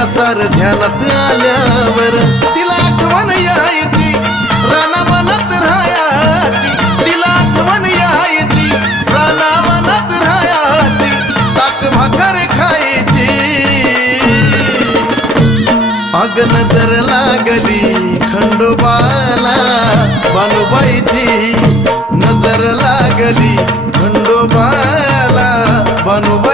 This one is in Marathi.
तिच्या सार ध्यानात आल्यावर तिला आठवण यायची राना मनात राहायची तिला आठवण यायची राना मनात राहायची ताक भाकर खायची अग नजर लागली खंडोबाला बानुबाईची नजर लागली खंडोबाला बानुबाई